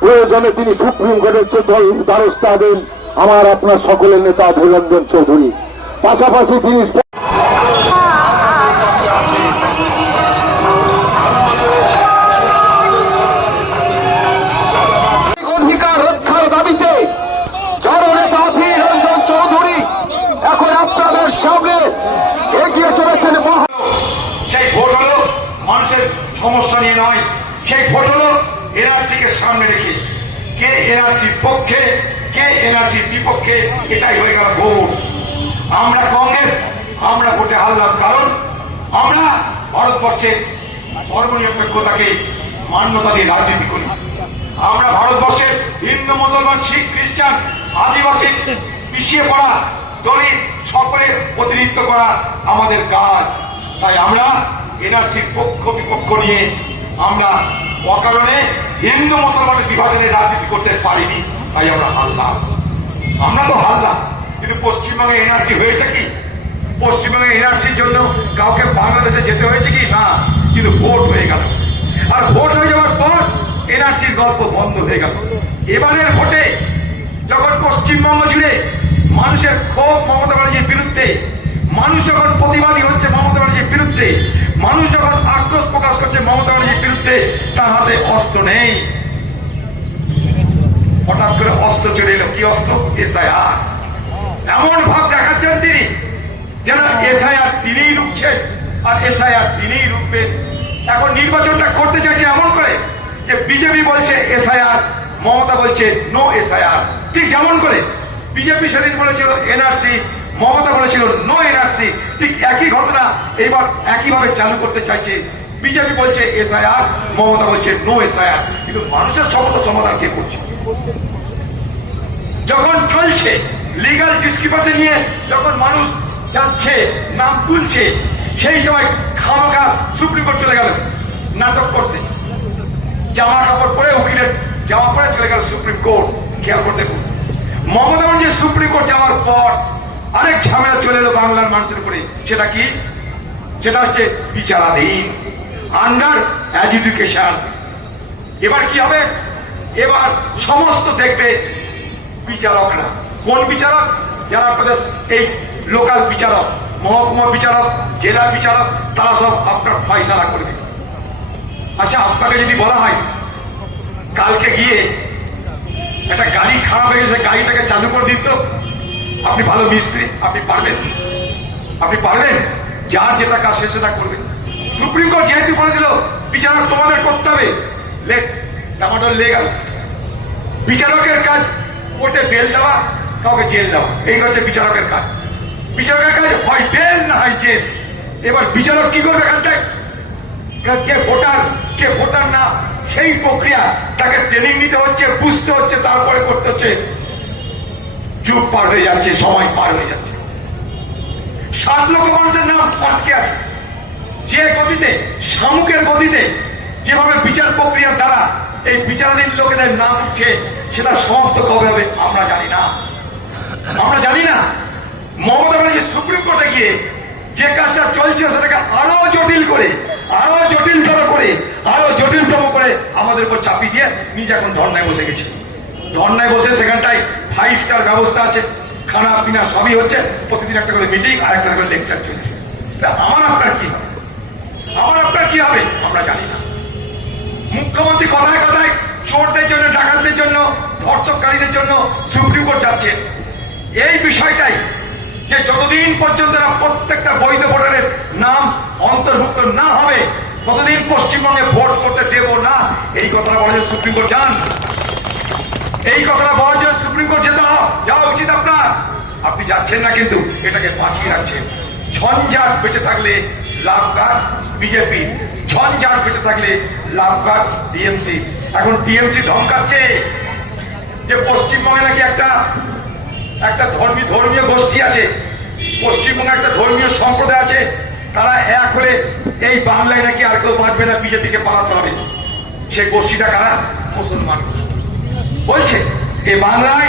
প্রয়োজনে তিনি সুপ্রিম কোর্টের দ্বারস্থ হবেন আমার আপনার সকলের নেতা অধীর রঞ্জন চৌধুরী। পাশাপাশি তিনি অধিকার রক্ষার দাবিতে জননেতা অধীর রঞ্জন চৌধুরী এখন আপনাদের সামনে এগিয়ে চলেছেন। সেই ভোট হলো মানুষের সমস্যা নিয়ে নয়, সেই ভোট হলো এনআরসিকে সামনে রেখে কে এনআরসির পক্ষে কে এনআরসির বিপক্ষে, এটাই হয়ে গেল ভোট। আমরা কংগ্রেস আমরা ভোটে হারলাম, কারণ আমরা ভারতবর্ষের ধর্মনিরপেক্ষতাকে মান্যতা দিয়ে রাজনীতি করি। আমরা ভারতবর্ষের হিন্দু মুসলমান শিখ খ্রিস্টান আদিবাসী পিছিয়ে পড়া দলিত সকলের প্রতিনিধিত্ব করা আমাদের কাজ। তাই আমরা এনআরসির পক্ষ বিপক্ষ নিয়ে আমরা অকারণে হিন্দু মুসলমানের বিভাজনের রাজনীতি করতে পারিনি, তাই আমরা হারলাম। আমরা তো হারলাম, কিন্তু পশ্চিমবঙ্গে এনআরসি হয়েছে কি? পশ্চিমবঙ্গে এনআরসির জন্য কাউকে বাংলাদেশে যেতে হয়েছে কি? না, কিন্তু ভোট হয়ে গেল। আর ভোট হয়ে যাওয়ার পর এনআরসির গল্প বন্ধ হয়ে গেল। এবারের ভোটে যখন পশ্চিমবঙ্গ জুড়ে মানুষের ক্ষোভ মমতা ব্যানার্জির বিরুদ্ধে, মানুষ যখন প্রতিবাদী হচ্ছে মমতা ব্যানার্জির বিরুদ্ধে, মানুষ যখন আক্রোশ প্রকাশ করছে মমতা ব্যানার্জির বিরুদ্ধে, তার হাতে অস্ত্র নেই। হঠাৎ করে অস্ত্র চলে এলো। কি অস্ত্র? এসআইআর। এমন ভাব দেখাচ্ছেন তিনি যেন এসআইআর তিনিই রুখছেন আর এসআইআর তিনিই রুখবেন। এখন নির্বাচনটা করতে চাইছে এমন করে যে বিজেপি বলছে এসআইআর, মমতা বলছে নো এসআইআর। ঠিক যেমন করে বিজেপি সেদিন বলেছিল এনআরসি, মমতা বলেছিল নো এনআরসি, ঠিক একই ঘটনা এবার একইভাবে চালু করতে চাইছে। বিজেপি বলছে এসআইআর, মমতা বলছে নো এসআইআর, কিন্তু মানুষের সমস্যা সমাধান কে করছে? যখন চলছে লিগাল ডিসক্রিপেন্সি নিয়ে, যখন মানুষ যাচ্ছে নাম তুলছে, সেই সময় খামখা সুপ্রিম কোর্ট চলে গেল নাটক করতে। জামা কাপড় পরে, উকিলের জামা পরে চলে গেল সুপ্রিম কোর্ট। খেয়াল করতে মমতা ব্যানার্জি সুপ্রিম কোর্ট যাওয়ার পর আরেক ঝামেলা চলে এলো বাংলার মানুষের উপরে। সেটা কি? সেটা হচ্ছে বিচারাধীন, আন্ডার এডুকেশন। এবার কি হবে? এবার সমস্ত দেখবে বিচারকরা। কোন বিচারক? যারা প্রদেশ এই লোকাল বিচারক, মহকুমা বিচারক, জেলা বিচারক, তারা সব আপনার ফয়সালা করবে। আচ্ছা, আপনাকে যদি বলা হয় কালকে গিয়ে একটা গাড়ি খারাপ হয়ে গেছে, গাড়িটাকে চালু করে দিত, আপনি ভালো মিস্ত্রি, আপনি পারবেন? আপনি পারবেন? যার যেটা কাজ সে সেটা করবে। সুপ্রিম কোর্ট যেহেতু বলে দিল বিচারক তোমাদের করতে হবে, লেট টামাটোর লেগে গেল। বিচারকের কাজ কোর্টে বেল দেওয়া, কাউকে জেল দেওয়া, এই হচ্ছে বিচারকের কাজ। বিচারকের কাজ হয় বেল না হয় জেল। এবার বিচারক কি করবে? এখানটায় কে ভোটার কে ভোটার না, সেই প্রক্রিয়া তাকে ট্রেনিং নিতে হচ্ছে, বুঝতে হচ্ছে, তারপরে করতে হচ্ছে। যুগ পার হয়ে যাচ্ছে, সময় পার হয়ে যাচ্ছে। 7 লক্ষ মানুষের নাম আটকে আছে। যে গতিতে, শামুকের গতিতে যেভাবে বিচার প্রক্রিয়ার দ্বারা এই বিচারাধীন লোকেদের নাম উঠছে, সেটা সমাপ্ত কবে হবে আমরা জানি না। আমরা জানি না। মমতা ব্যানার্জি সুপ্রিম কোর্টে গিয়ে যে কাজটা চলছে সেটাকে আরো জটিল করে, আরো জটিলতর করে, আরো জটিলতম করে আমাদের উপর চাপিয়ে দিয়ে নিজে এখন ধর্নায় বসে গেছে। ধর্নায় বসে সেখানটায় 5 স্টার ব্যবস্থা আছে, খানা পিনা সবই হচ্ছে, প্রতিদিন একটা করে মিটিং আর একটা করে লেকচার চলছে। আমার আপনার কি হবে? আমার আপনার কি হবে আমরা জানি না। মুখ্যমন্ত্রী কথায় কথায় চোরদের জন্য, ডাকাতদের জন্য, ধর্ষককারীদের জন্য সুপ্রিম কোর্ট যাচ্ছে। এই বিষয়টাই যে যতদিন পর্যন্ত না প্রত্যেকটা বৈধ ভোটারের নাম অন্তর্ভুক্ত না হবে ততদিন পশ্চিমবঙ্গে ভোট করতে দেব না, এই কথাটা বলে সুপ্রিম কোর্ট যান। এই কথাটা বলার জন্য সুপ্রিম কোর্ট যাওয়া উচিত আপনার। আপনি যাচ্ছেন না, কিন্তু এটাকে বাঁচিয়ে রাখছেন। ঝঞ্ঝাট বেঁচে থাকলে লাভ কার? বিজেপি। ঝঞ্ঝাট বেঁচে থাকলে লাভ কার? টিএমসি। এখন টিএমসি ধমকাচ্ছে যে পশ্চিমবঙ্গে নাকি একটা ধর্মীয় গোষ্ঠী আছে, পশ্চিমবঙ্গে একটা ধর্মীয় সম্প্রদায় আছে, তারা এক হলে এই বাংলায় নাকি আর কেউ বাঁচবে না, বিজেপিকে পালাতে হবে। সেই গোষ্ঠীটা কারা? মুসলমান বলছে এই বাংলায়